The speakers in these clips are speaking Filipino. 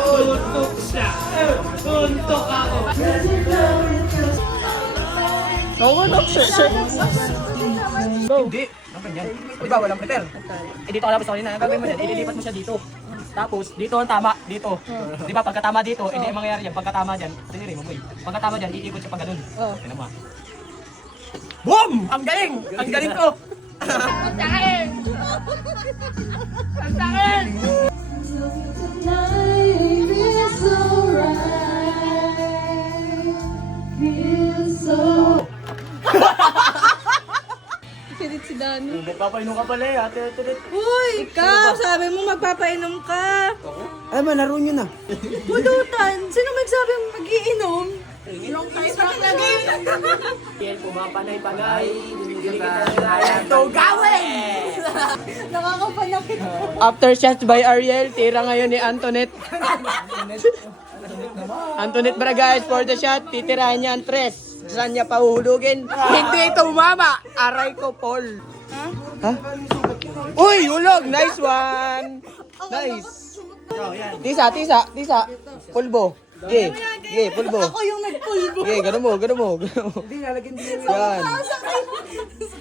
Tuntok siya. Tuntok ako. Hindi. Ano yan? Di ba walang prepare? Eh dito ka lapos kanina. Ang gagawin mo yan, ililipat mo siya dito. Tapos, dito ang tama, dito. Di ba pagkatama dito, hindi ang mangyayari yan. Pagkatama dyan, tiniri mo mo eh. Pagkatama dyan, iikot siya pa ganun. Tignan mo ah. Boom! Ang galing! Ang galing ko! Ang takin! Ang takin! Pilit si Dani. Nagpapainom ka pala eh, ate. Uy, ikaw! Sabi mo magpapainom ka. Ay, malaro nyo na. Pulutan! Sino magsabi mag-iinom? Ilong tayo sa lagay. Yan, pumapanay-panay. Ito gawin! Nakakapanakit. After shots by Ariel, tira ngayon ni Antoinette. Antoinette bara guys, for the shot, titirahan niya ang tres. Saan niya pahuhulugin? Hindi ito umama! Aray ko, Paul. Ha? Uy, hulog! Nice one! Nice! Tisa. Pulbo. Ge, pulbo. Ako yung nagpulbo. Ge, ganun mo. Hindi, nalagyan din yan.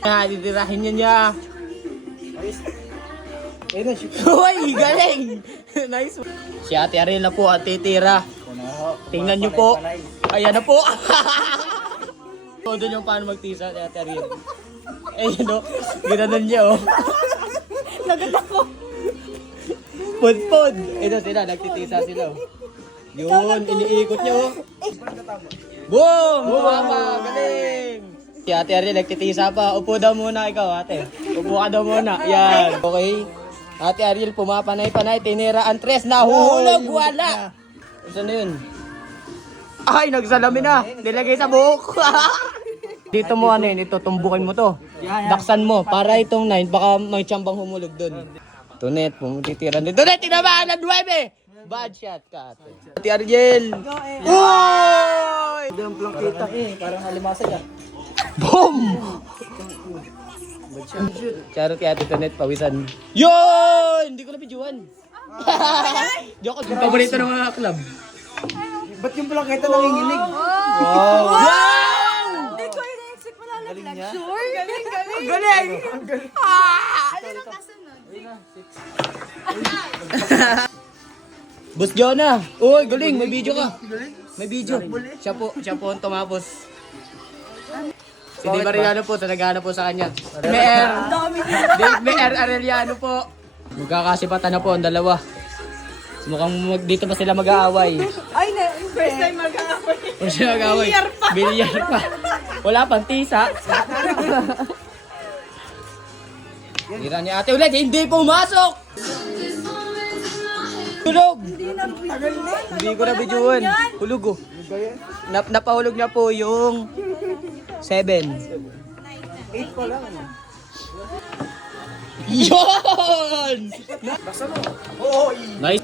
Ah, titirahin niya. Uy, galing! Nice one. Si Ate Ariel na po at titira. Tingnan niyo po. Ayan na po. Todo yung paano magtisa si Ate Ariel. Ayun o. Ginanon niya o. Nagad ako. Pod. Ito sila, nagtitisa sila o. Yun, iniikot niya o. Boom! Mama, galing! Si Ate Ariel nagtitisa pa. Upo daw muna ikaw, ate. Upo ka daw muna. Yan. Okay. Ate Ariel, pumapanay-panay. Tinira ang tres. Nahuhulog. Wala. Saan na yun? Ay, nagsalamin na. Nilagay sa buhok. Dito mo ano yun. Ito, tumbukin mo to. Daksan mo. Para itong 9, baka may tiyambang humulog dun. Tunet, pumutitiran din. Tunet, tinabahan ng 9. Bad shot ka, ate. Ate Ariel. Uy! Hindi ang plangkita eh, parang halimasa yan. Boom! Charot kay Ate Tunet, pawisan. Yun! Hindi ko na-videoan. Joke, yung paborito ng mga club. Ba't yung plangkita nanginginig? Wow! Hindi ko ina-expect malalaglag. Sure? Galing, galing. Galing! Ano nang kasunod? Boss Jonah! Uy, galing! May video ka! May video. Siya po ang tumapos. Si Dave Arellano po, talaga po sa kanya. May Arellano po. Magkakasipatan na po ang dalawa. Mukhang dito pa sila mag-aaway. Ay, first time mag-aaway. First time mag-aaway. Bilyar pa. Wala pang tisa. Tira ni ate ulit, hindi pumasok! Hulog! Hindi ko na videoan. Hulog oh. Napahulog na po yung 7. 8 ko lang. Yun! Oo, Nice.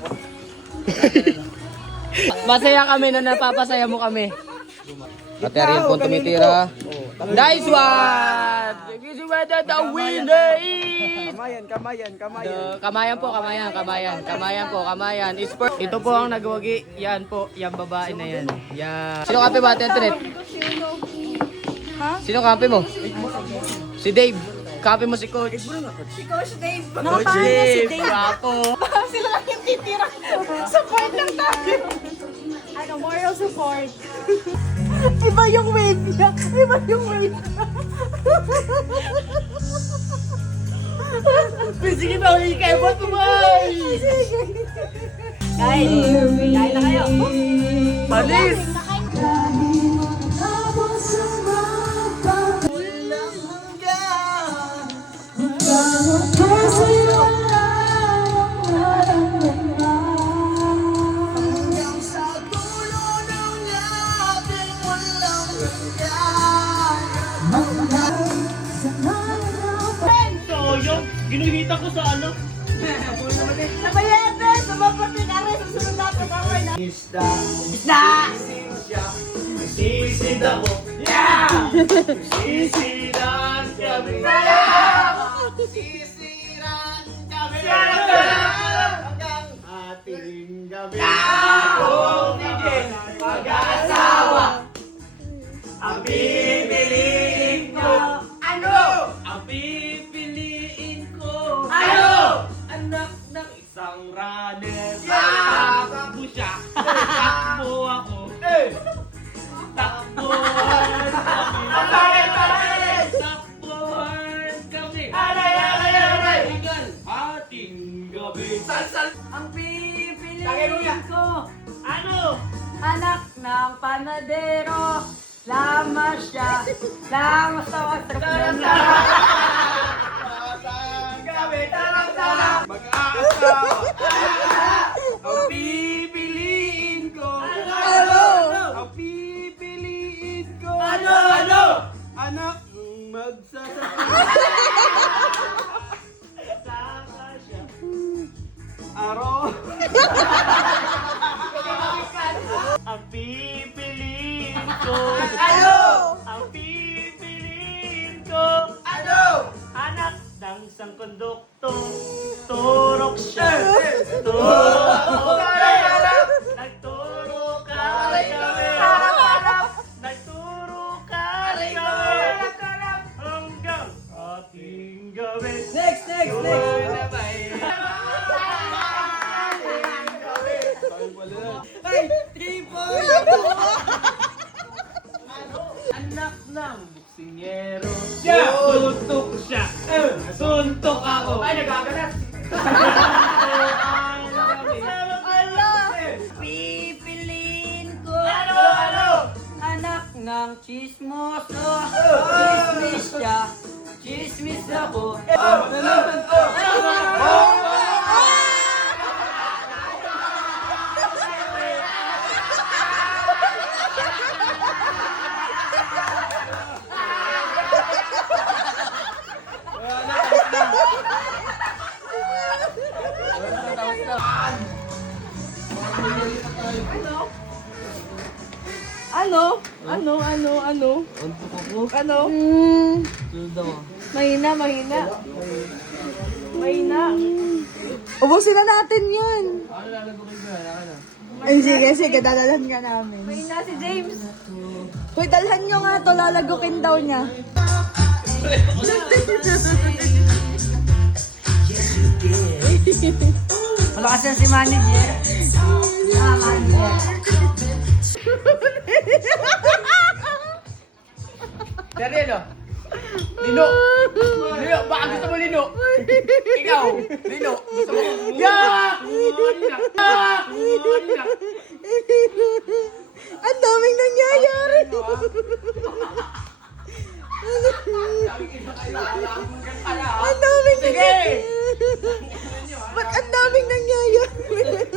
Masaya kami na napapasaya mo kami. Ate Ariel po tumitira. Nice one! This is where the winner is! Kamayan po. Ito po ang nagwagi. Yan po, yung babae na yan. Yan. Sino kape ba, Ate Antoinette? Sino kape mo? Si Dave. Kape mo si Coach. Si Coach Dave. Coach Dave. Kapo. Sila lang yung titira. Support lang tayo. Ano, moral support. Iba yung wave niya. Sige na, ikebot mo ba? Kain na kayo. Panis! Ginuhita ko sa ano? Sa bayete! Sa mapati ka rin! Susunod dapat ako na! Isda. Isda! Sisid ako. Yeah! Sisiran kami. Sisiran kami. Hanggang ating gabi. Kung bigyan pag-asawa. Ang pipiliin ko. Ano? Ang pipiliin ko. Ano? Anak ng isang runner. Takbo siya. Takbo ako. Takbohan kami. Takbohan kami. Aray! Ating gabi. Ang pipiliin ko. Ano? Anak ng panadero. Lama siya. Lama sa watermelon. Masang gabi. Tarang-tarang. Mag-aasawa. Ang pipiliin ko. Ano? Ang pipiliin ko. Ano? Anak ng magsasaka. Saka siya. Aro. Ang pipiliin ko. Ano? Ang pipiliin ko. Ano? Anak ng isang konduktor. Turok siya. Turok. Nagturo ka rin kami. Nagturo ka rin kami. Hanggang ating gabi. Next! Anak ng buksingero. Suntok siya. Suntok ako. Ay, nagagalat. Pipiliin ko. Ano? Anak ng chismoso. Chismis siya. Chismis ako. Ano? Mahina. Ubusin na natin yan. Ay, sige, dadalhan ka namin. Mahina si James. Hoy, dalhan nyo nga to, lalagukin daw niya. Malakas yan si Manager. Serielo? Lino! Lino! Baka gusto mo Lino? Ikaw! Lino! Gusto mo? Ang daming nangyayari. Ang daming nangyayari. Ba't ang daming nangyayari?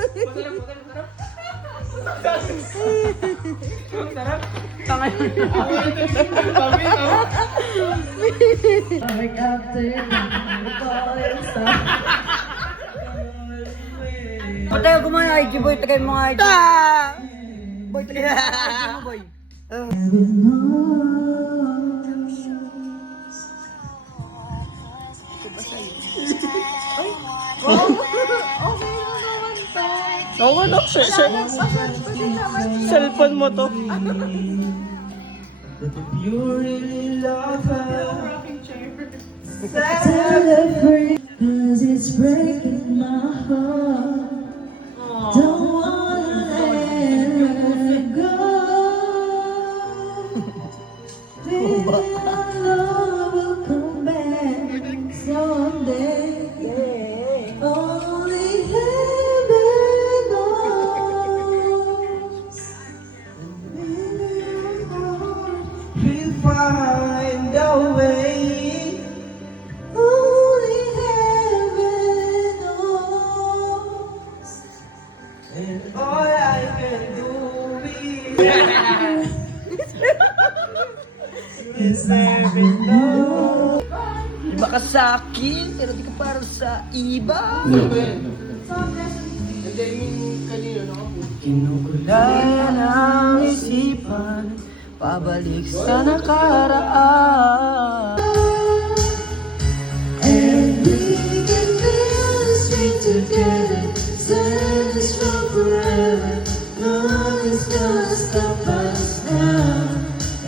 Patay ako mga IG boy. Tagay mga IG. Boy, tagay mga IG mo boy. Oo, no, cellphone mo to. Cause it's breaking my heart. Don't wanna let it go. Maybe our love will come back someday. Only heaven knows. Maybe our heart will find a way. Only heaven knows. And all I can do is let me know. Iba ka sa akin, pero di ka para sa iba. Kinukula ng isipan, pabalik sa nakaraan. And we can feel this way together. Stand strong forever. Nothing's gonna stop us now.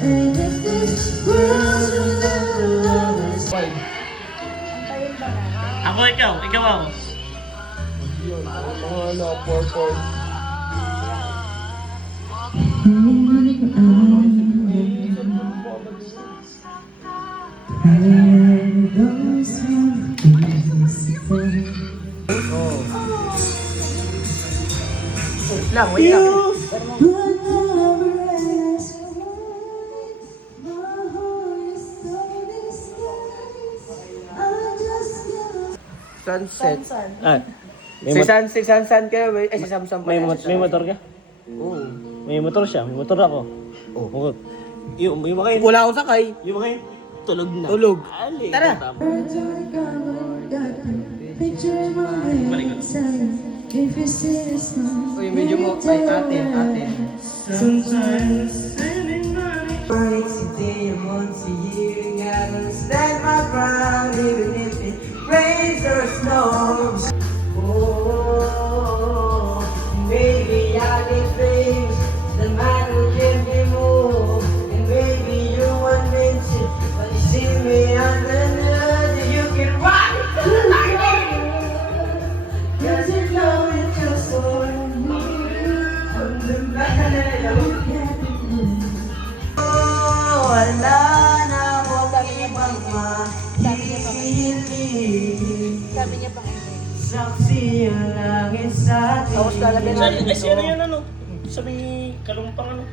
And if this world's without the lovers. Ako, ikaw ako. Wait lang. Sunset. Ah, Si Sansan ka, si Samsung may motor ka? Oo. May motor siya, may motor ako. Oo. Yung mga yun. Wala akong sakay. Yung mga yun. Tulog na. Tulog. Ali, Tara. Picture my inside. If you see a smile. Uy, medyo mo, ay atin. Stand my ground even if it rains or snows. Oh, maybe I get things that might will give me more. And maybe you won't mention, but you see me under the you can rock it to the lightning. Cause you know it's just for me. On the banner. Oh, wala na akong ibang mahihiling. Sabi niya pang Saksi ang langit sa atin. Ay, si ano yun ano? Sabi, kalumpang ano?